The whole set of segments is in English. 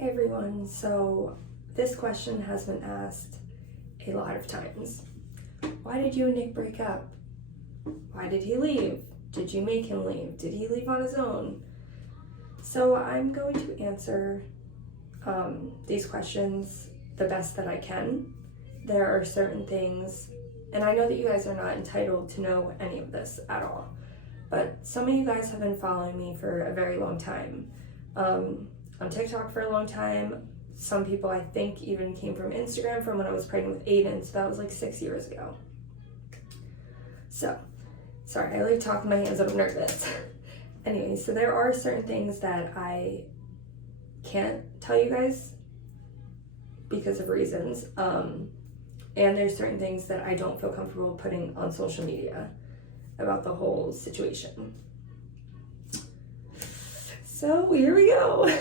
Hey everyone, so this question has been asked a lot of times. Why did you and Nick break up? Why did he leave? Did you make him leave? Did he leave on his own? So I'm going to answer these questions the best that I can. There are certain things, and I know that you guys are not entitled to know any of this at all, but some of you guys have been following me for a very long time. On TikTok for a long time. Some people I think even came from Instagram from when I was pregnant with Aiden, so that was like 6 years ago. So, sorry, I like talking my hands out, I'm nervous. Anyway, so there are certain things that I can't tell you guys because of reasons. And there's certain things that I don't feel comfortable putting on social media about the whole situation. So here we go.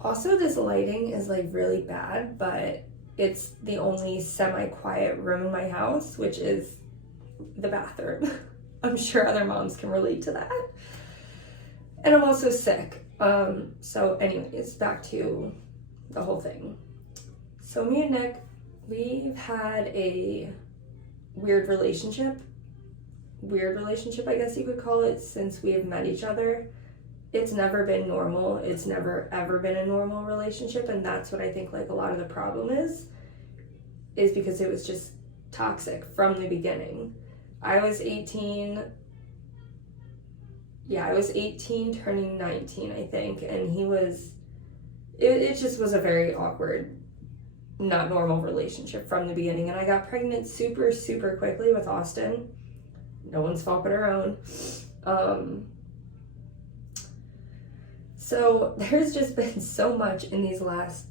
Also, this lighting is like really bad, but it's the only semi-quiet room in my house, which is the bathroom. I'm sure other moms can relate to that. And I'm also sick. So anyways, back to the whole thing. So me and Nick, we've had a weird relationship, I guess you could call it, since we have met each other. It's never been normal. It's never ever been a normal relationship, and that's what I think like a lot of the problem is because it was just toxic from the beginning. I was 18 turning 19, I think, and it just was a very awkward, not normal relationship from the beginning, and I got pregnant super, super quickly with Austin. No one's fault but our own. So there's just been so much in these last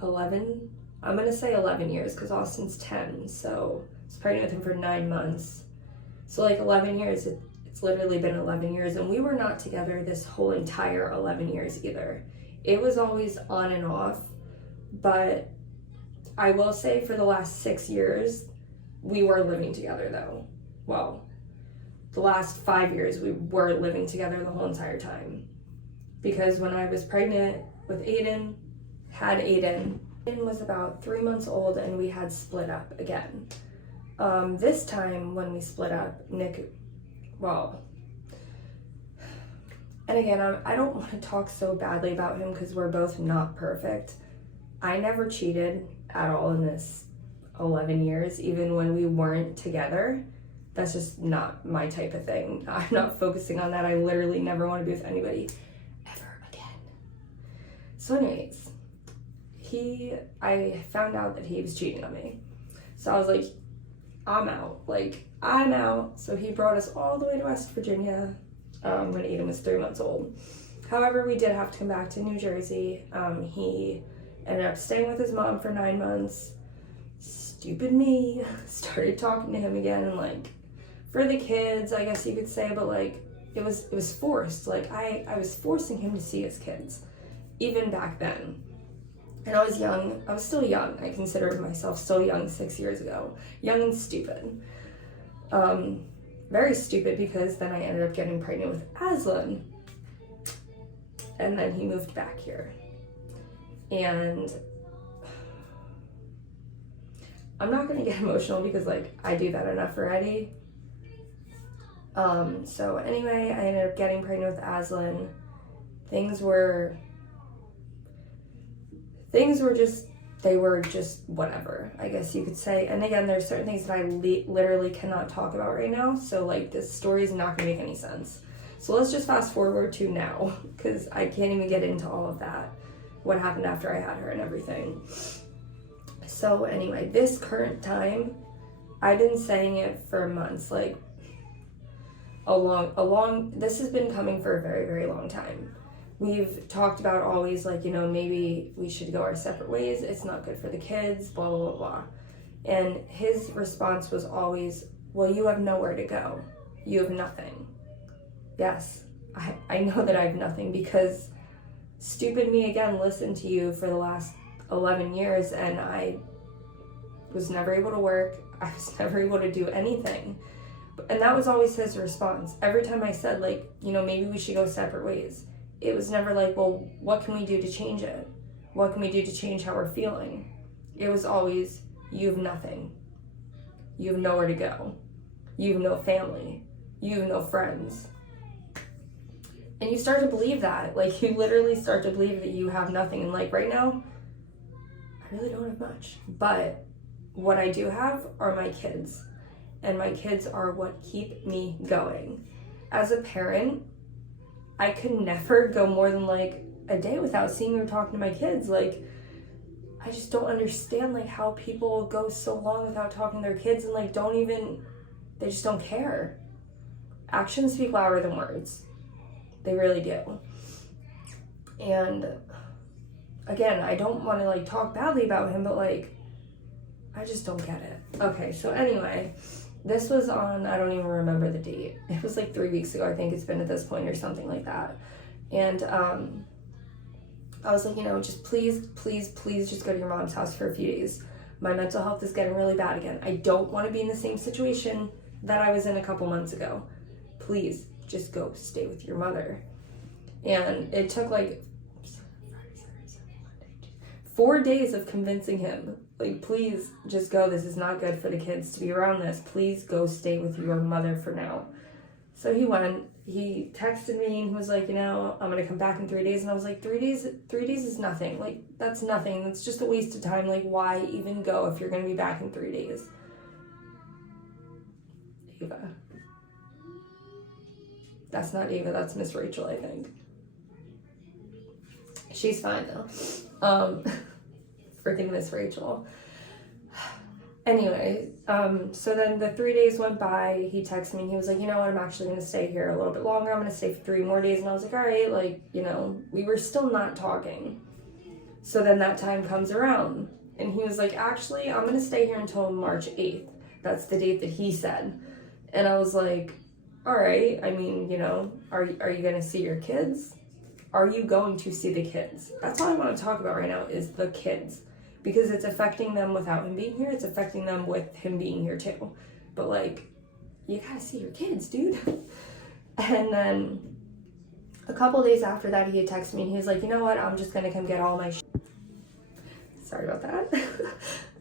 11 years, because Austin's 10, so I was pregnant with him for 9 months. So like 11 years, it's literally been 11 years, and we were not together this whole entire 11 years either. It was always on and off, but I will say for the last 6 years, we were living together though. Well, the last 5 years, we were living together the whole entire time. Because when I was pregnant with Aiden, Aiden was about 3 months old and we had split up again. This time when we split up, Nick, and again, I don't want to talk so badly about him because we're both not perfect. I never cheated at all in this 11 years, even when we weren't together. That's just not my type of thing. I'm not focusing on that. I literally never want to be with anybody So anyways, I found out that he was cheating on me. So I was like, I'm out. So he brought us all the way to West Virginia when Aiden was 3 months old. However, we did have to come back to New Jersey. He ended up staying with his mom for 9 months. Stupid me. Started talking to him again, and like, for the kids, I guess you could say, but like, it was forced. Like, I was forcing him to see his kids. Even back then. And I was young. I was still young. I considered myself still young 6 years ago. Young and stupid. Very stupid, because then I ended up getting pregnant with Aslan. And then he moved back here. And I'm not going to get emotional because like I do that enough already. So anyway, I ended up getting pregnant with Aslan. Things were just whatever, I guess you could say. And again, there's certain things that I literally cannot talk about right now, so like this story is not gonna make any sense. So let's just fast forward to now, because I can't even get into all of that, what happened after I had her and everything. So anyway, this current time, I've been saying it for months, like this has been coming for a very, very long time. We've talked about always like, maybe we should go our separate ways. It's not good for the kids, blah, blah, blah, blah. And his response was always, well, you have nowhere to go. You have nothing. Yes, I know that I have nothing, because stupid me again listened to you for the last 11 years and I was never able to work. I was never able to do anything. And that was always his response. Every time I said like, maybe we should go separate ways, it was never like, well, what can we do to change it? What can we do to change how we're feeling? It was always, you have nothing. You have nowhere to go. You have no family. You have no friends. And you start to believe that. Like, you literally start to believe that you have nothing. And like right now, I really don't have much. But what I do have are my kids. And my kids are what keep me going. As a parent, I could never go more than like a day without seeing or talking to my kids. Like, I just don't understand like how people go so long without talking to their kids and like they just don't care. Actions speak louder than words. They really do. And again, I don't want to like talk badly about him, but like, I just don't get it. Okay, so anyway, this was on, I don't even remember the date. It was like 3 weeks ago, I think it's been at this point or something like that. And I was like, just please just go to your mom's house for a few days. My mental health is getting really bad again. I don't want to be in the same situation that I was in a couple months ago. Please just go stay with your mother. And it took like 4 days of convincing him, like, please just go. This is not good for the kids to be around this. Please go stay with your mother for now. So he went. He texted me and he was like, I'm going to come back in 3 days. And I was like, 3 days is nothing. Like, that's nothing. That's just a waste of time. Like, why even go if you're going to be back in 3 days? Ava. That's not Ava. That's Miss Rachel, I think. She's fine, though. Freaking Miss Rachel. Anyway, so then the 3 days went by. He texted me and he was like, I'm actually going to stay here a little bit longer. I'm going to stay for 3 more days. And I was like, all right, like, we were still not talking. So then that time comes around and he was like, actually, I'm going to stay here until March 8th. That's the date that he said. And I was like, all right, I mean, are you going to see your kids? Are you going to see the kids? That's all I want to talk about right now is the kids. Because it's affecting them without him being here. It's affecting them with him being here too. But like, you gotta see your kids, dude. And then a couple days after that, he had texted me and he was like, you know what? I'm just gonna come get all my Sorry about that.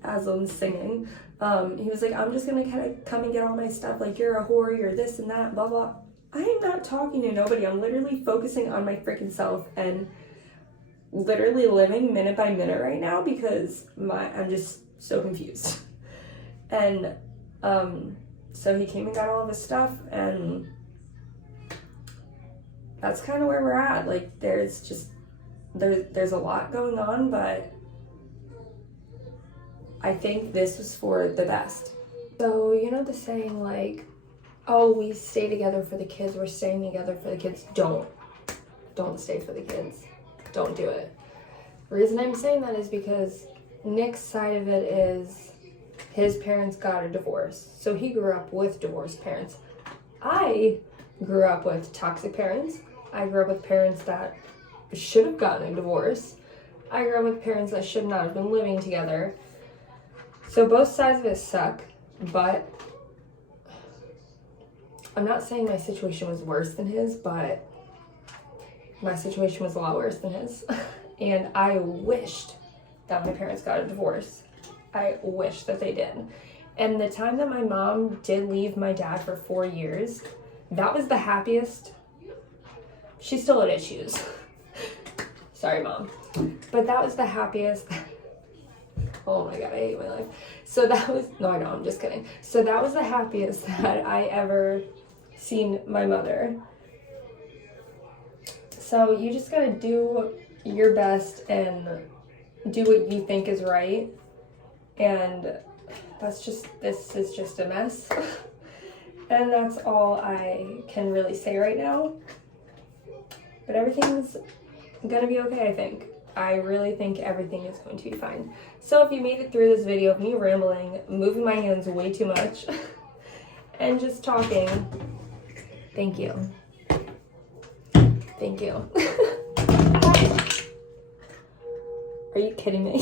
As I'm singing. He was like, I'm just gonna kind of come and get all my stuff. Like, you're a whore, you're this and that, blah, blah. I am not talking to nobody. I'm literally focusing on my freaking self and literally living minute by minute right now because I'm just so confused. And so he came and got all of his stuff, and that's kind of where we're at. Like, there's a lot going on, but I think this was for the best. So, the saying like, oh, we stay together for the kids, we're staying together for the kids. Don't stay for the kids. Don't do it. The reason I'm saying that is because Nick's side of it is his parents got a divorce. So he grew up with divorced parents. I grew up with toxic parents. I grew up with parents that should have gotten a divorce. I grew up with parents that should not have been living together. So both sides of it suck, but I'm not saying my situation was worse than his, but my situation was a lot worse than his. And I wished that my parents got a divorce. I wish that they did. And the time that my mom did leave my dad for 4 years, that was the happiest. She still had issues. Sorry, Mom. But that was the happiest. Oh my God, I hate my life. So that was, no, I know, I'm just kidding. So that was the happiest that I ever seen my mother. So you just gotta do your best and do what you think is right. And this is just a mess. And that's all I can really say right now. But everything's gonna be okay, I think. I really think everything is going to be fine. So if you made it through this video of me rambling, moving my hands way too much, and just talking, thank you. Thank you. Are you kidding me?